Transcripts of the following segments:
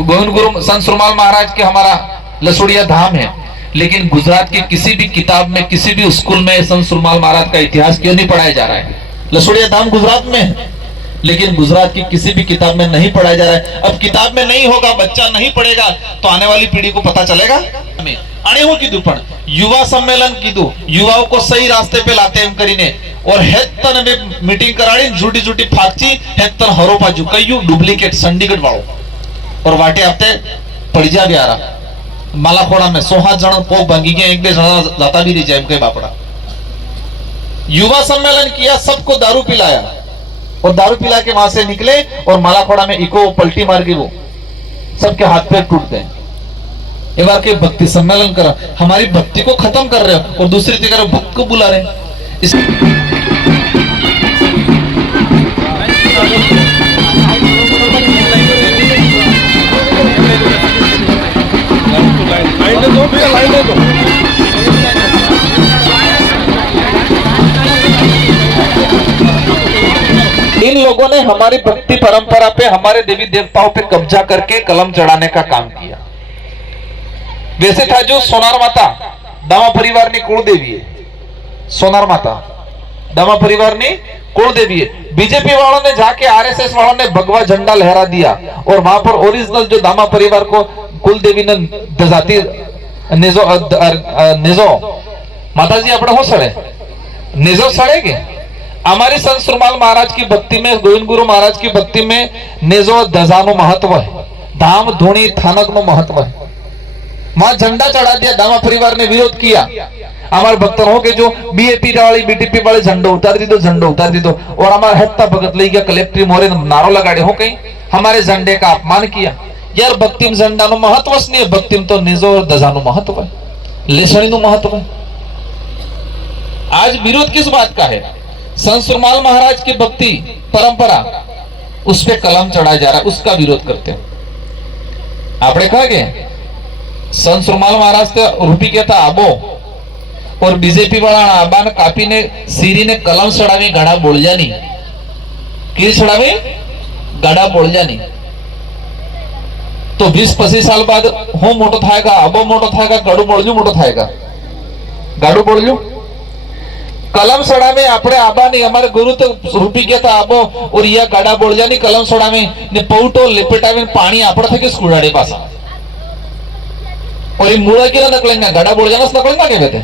गोविंद गुरु संत सुरमाल महाराज के हमारा लसुड़िया धाम है, लेकिन गुजरात की किसी भी किताब में, किसी भी स्कूल में संत सुरमाल महाराज का इतिहास क्यों नहीं पढ़ाया जा रहा है? लसुड़िया धाम गुजरात में है, लेकिन गुजरात की किसी भी किताब में नहीं पढ़ाया जा रहा है। अब किताब में नहीं होगा, बच्चा नहीं पढ़ेगा, तो आने वाली पीढ़ी को पता चलेगा? आने वो कीधु पण युवा सम्मेलन कीधु, युवाओं को सही रास्ते पे लाते एम करीने और हेतन में मीटिंग कराड़ी, जूटी जूटी फाकची हेतन हरोपा झुकायु डुप्लीकेट संडीगढ़ वालों और वाटे आपते पड़जा भी आ रहा मालाखोड़ा में 100 जन पोक भांगी गया, एक 2 जना जाता भी नहीं जाए के बापड़ा। युवा सम्मेलन किया, सबको दारू पिलाया और दारू पिला के वहां से निकले और मालाखोड़ा में इको पलटी मार के वो सबके हाथ पैर टूट गए। एक बार के भक्ति सम्मेलन करा, हमारी भक्ति को खत्म कर रहे हो और दूसरी जगह भक्त को बुला रहे हैं। इन लोगों ने हमारी भक्ति परंपरा पे, हमारे देवी देवताओं पे कब्जा करके कलम चढ़ाने का काम किया। वैसे था जो सोनार माता दामा परिवार की कुल देवी है, सोनार माता दामा परिवार की कुल देवी है। बीजेपी वालों ने जाके आरएसएस वालों ने भगवा झंडा लहरा दिया और वहां पर ओरिजिनल जो दामा परिवार को कुल देवी ने दजाती निजो माताजी अपने हो सड़े निजो सड़ेगे। हमारी संत सुरमाल महाराज की भक्ति में, गोविंद गुरु महाराज की भक्ति में नेजो दजानो महत्व है, धाम धूणी थानक नो महत्व है। वहां झंडा चढ़ा दिया, दामा परिवार ने विरोध किया। हमारे भक्त हो के जो बीएपी वाली बीटीपी वाले झंडो उतार दी दो और हमारे हत्ता भगत ले गया कलेक्ट्री मोरे नारो लगाड़े हो कहीं हमारे झंडे का अपमान किया। यार भक्तिम झंडा नो महत्व नहीं है, भक्तिम तो नेजो और दजानो महत्व है, लेसणी नो महत्व है। आज विरोध किस बात का है? संत सुरमाल महाराज की भक्ति परंपरा, उस पे कलम चढ़ाया जा रहा है, उसका विरोध करते हैं। आपने कहा कि संत सुरमाल महाराज ते रूपी कहता आबो और बीजेपी वाला आबा ने कापी ने सीरी ने कलम चढ़ावी गड़ा बोल जानी की चढ़ावी गड़ा बोल जानी तो 20-25 साल बाद हो मोटो थाएगा, आबो मोटो थाएगा, गड़ू बोलजू मोटो थाएगा, गाड़ू बोलजू कलम सड़ा में अपने आबा नहीं, हमारे गुरु तो रूपी गया था आबो और यह गाड़ा बोल जानी कलम सड़ा में ने पौटो लिपेटा में पानी आपड़ा था कि स्कूड़ाड़े पासा और ये मुड़ा के ना नकलेंगे, गाड़ा बोल जाना नकलेंगा के बेटे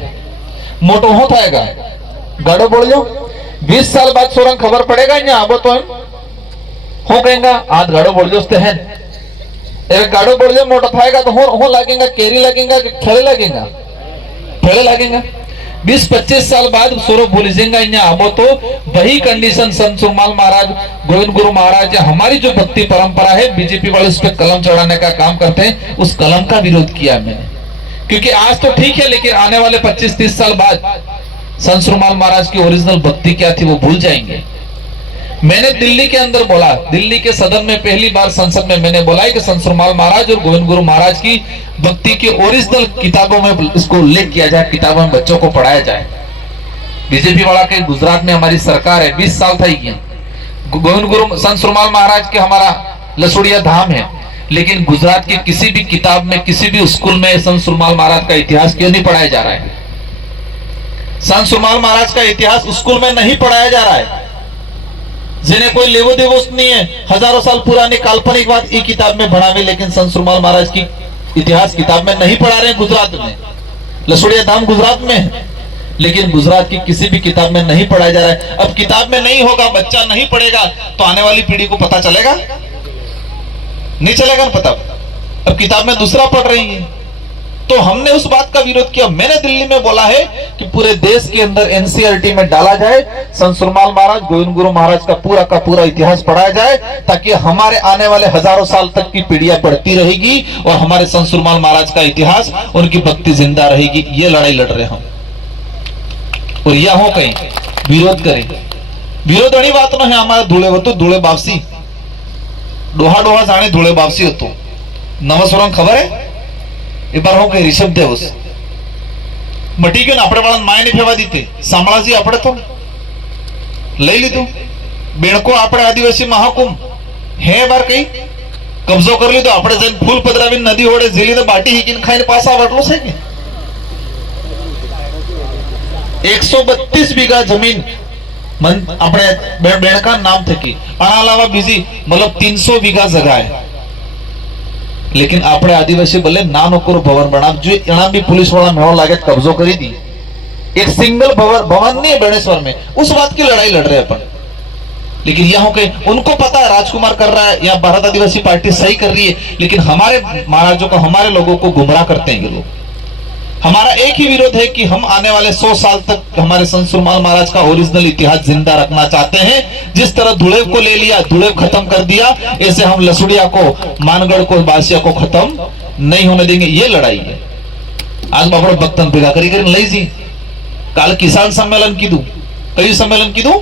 मोटो हो थाएगा गाड़ो बोल जो 20 साल बाद सोरंग खबर पड़ेगा यहाँ आबो तो हो कहेंगा आज गाड़ो बोल जो उसते हैं एक गाड़ो बोल जो मोटो थाएगा तो हो लगेगा, केरी लगेगा कि ठेले लगेगा, ठेले लगेगा। 20-25 साल बाद सूरभ भूल जाएगा यहाँ आबो तो वही कंडीशन संत सुरमाल महाराज, गोविंद गुरु महाराज, हमारी जो भक्ति परंपरा है, बीजेपी वाले उस पर कलम चढ़ाने का काम करते हैं, उस कलम का विरोध किया मैंने। क्योंकि आज तो ठीक है, लेकिन आने वाले 25-30 साल बाद संत सुरमाल महाराज की ओरिजिनल भक्ति क्या थी वो भूल जाएंगे। मैंने दिल्ली के अंदर बोला, दिल्ली के सदन में पहली बार संसद में मैंने बोला कि संत सुरमाल महाराज और गोविंद गुरु महाराज की भक्ति के ओरिजिनल किताबों में इसको उल्लेख किया जाए, किताबों में बच्चों को पढ़ाया जाए। बीजेपी वाला के गुजरात में हमारी सरकार है, 20 साल था ही गोविंद गुरु संत सुरमाल महाराज के हमारा लसुड़िया धाम है, लेकिन गुजरात की किसी भी किताब में, किसी भी स्कूल में संत सुरमाल महाराज का इतिहास क्यों नहीं पढ़ाया जा रहा है? संत सुरमाल महाराज का इतिहास स्कूल में नहीं पढ़ाया जा रहा है। जिन्हें कोई लेवो देवो नहीं है, हजारों साल पुरानी काल्पनिक बात एक किताब में बढ़ावे, लेकिन संत सुरमाल महाराज की इतिहास किताब में नहीं पढ़ा रहे हैं। गुजरात में लसुड़िया धाम गुजरात में है, लेकिन गुजरात की किसी भी किताब में नहीं पढ़ाया जा रहा है। अब किताब में नहीं होगा, बच्चा नहीं पढ़ेगा, तो आने वाली पीढ़ी को पता चलेगा? नहीं चलेगा ना पता। अब किताब में दूसरा पढ़ रही है, तो हमने उस बात का विरोध किया। मैंने दिल्ली में बोला है कि पूरे देश के अंदर एनसीईआरटी में डाला जाए, संत सुरमाल महाराज, गोविंद गुरु महाराज का पूरा इतिहास पढ़ाया जाए, ताकि हमारे आने वाले हजारों साल तक की पीढ़ियां पढ़ती रहेगी और हमारे संत सुरमाल महाराज का इतिहास, उनकी भक्ति जिंदा रहेगी। ये लड़ाई लड़ रहे हम और यह हो कहीं विरोध करें। विरोध अड़ी बात न है, हमारे धूले हो तो धूले बापसी डोहा डोहा जाने धूले बापसी होतो नवस्वरम खबर है। एक बार हो गई ऋषभ देव मटी गयो ने આપણે વાળા માય ને ફેવા દીતે સામળાજી આપણે તો લઈ લીધું બેણકો આપણે આદિવાસી મહાકુંભ હે બાર કઈ કબજો કરી લીધો, આપણે જઈને ફૂલ પધરાવી નદી ઓળે ઝીલીને બાટી હીકીને ખાઈને પાછા વટલો છે કે 132 વીઘા જમીન આપણે બેણકા નામ થકી આના અલાવા બીજી મતલબ 300 વીઘા જગા है, लेकिन આપણે आदिवासी बोले नानो करो भवन बनाव जो एना भी पुलिस वाला मेहो लागे कब्जो करी दी, एक सिंगल भवन नहीं है बेणेश्वर में, उस बात की लड़ाई लड़ रहे अपन। लेकिन यहाँ के उनको पता है राजकुमार कर रहा है या भारत आदिवासी पार्टी सही कर रही है, लेकिन हमारे महाराजों को, हमारे लोगों को गुमराह करते हैं ये लोग। हमारा एक ही विरोध है कि हम आने वाले 100 साल तक हमारे संत सुरमाल महाराज का ओरिजिनल इतिहास जिंदा रखना चाहते हैं। जिस तरह धुलेव को ले लिया, धुलेव खत्म कर दिया, ऐसे हम लसुड़िया को, मानगढ़ को, बासिया को खत्म नहीं होने देंगे। ये लड़ाई है। आज बाबड़ भक्तन भेगा करी लई जी काल किसान सम्मेलन कीधु, कई सम्मेलन कीधु,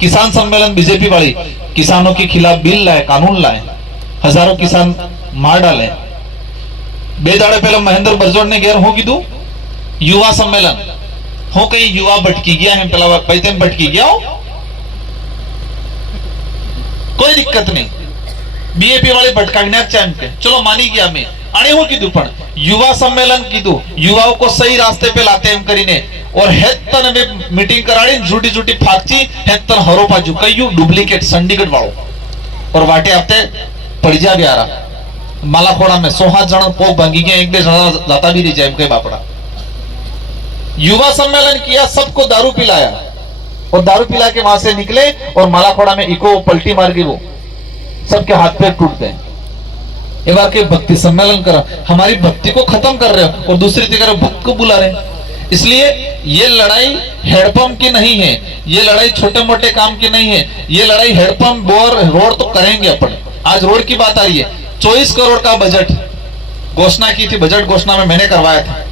किसान सम्मेलन बीजेपी वाली किसानों के खिलाफ बिल लाए, कानून लाए, हजारों किसान मार डाले। बेदाड़े पहले महेंद्र बरजोड़ ने घेर हो कीधु युवा सम्मेलन हो, कहीं युवा भटकी गया है, पहला पैते में भटकी गया हो, कोई दिक्कत नहीं, बीएपी वाले भटकाने के चलो मानी गया मैं आने हो कीधु पण युवा सम्मेलन कीधु, युवाओं को सही रास्ते पे लाते एम करीने और हेतन में मीटिंग कराड़ी झूठी झूठी फाकची हेतन हरोपा झुकायु डुप्लीकेट संडीगढ़ वालों और वाटे आपते पड़जा भी आ रहा मालाखोड़ा में 100 जन पोक भांगी गया, एक 2 जना जाता भी नहीं जाए के बापड़ा। युवा सम्मेलन किया, सबको दारू पिलाया और दारू पिला के वहां से निकले और मालाखोड़ा में इको पलटी मार गई, वो सबके हाथ पैर टूटते हैं। एक बार के भक्ति सम्मेलन करा, हमारी भक्ति को खत्म कर रहे हो और दूसरी जगह भक्त को बुला रहे हैं। इसलिए ये लड़ाई हेडपंप की नहीं है, ये लड़ाई छोटे मोटे काम की नहीं है, ये लड़ाई हेडपंप बोर रोड तो करेंगे अपन। आज रोड की बात आ रही है, 24 करोड़ का बजट घोषणा की थी, बजट घोषणा में मैंने करवाया था।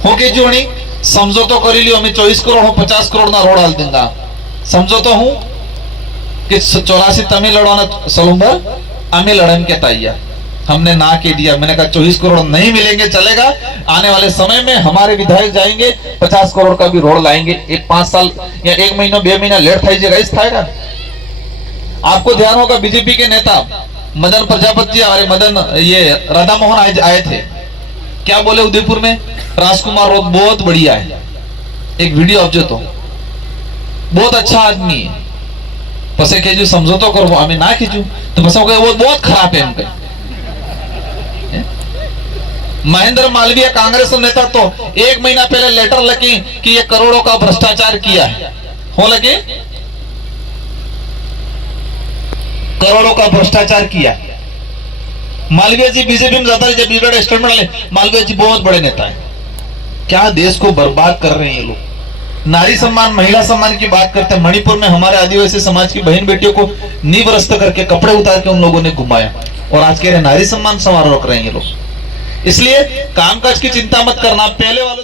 हो के जो नहीं समझो तो कर लियो, हमें 24 करोड़ हो 50 करोड़ ना रोड हाल देंगे, समझो तो हूं कि 84 तमिल लड़वाना सलूंबर हमें लड़न के तैयार, हमने ना के दिया। मैंने कहा 24 करोड़ नहीं मिलेंगे चलेगा, आने वाले समय में हमारे विधायक जाएंगे 50 करोड़ का भी रोड लाएंगे। एक 5 साल या 1 महीना 2 महीना लेट था इस थाएगा। आपको ध्यान होगा बीजेपी के नेता मदन प्रजापति जी, हमारे मदन ये राधा मोहन आए थे, क्या बोले उदयपुर में, राजकुमार रोड बहुत बढ़िया है, एक वीडियो अब जो तो बहुत अच्छा आदमी है, पसे के जो समझौता करो हमें ना खींचू तो बस वो बहुत खराब है उनका। महेंद्र मालवीय कांग्रेस नेता तो 1 महीना पहले लेटर लगी कि ये करोड़ों का भ्रष्टाचार किया है, हो लगे करोड़ों का भ्रष्टाचार किया। मालवीय जी बीजेपी में जाता है, जब बीजेपी स्टेटमेंट डाले, मालवीय जी बहुत बड़े नेता है। क्या देश को बर्बाद कर रहे हैं ये लोग। नारी सम्मान, महिला सम्मान की बात करते हैं, मणिपुर में हमारे आदिवासी समाज की बहन बेटियों को नीवरस्त करके कपड़े उतार के उन लोगों ने घुमाया और आज कह रहे नारी सम्मान समारोह रख रहे हैं ये लोग। इसलिए कामकाज की चिंता मत करना, पहले वालों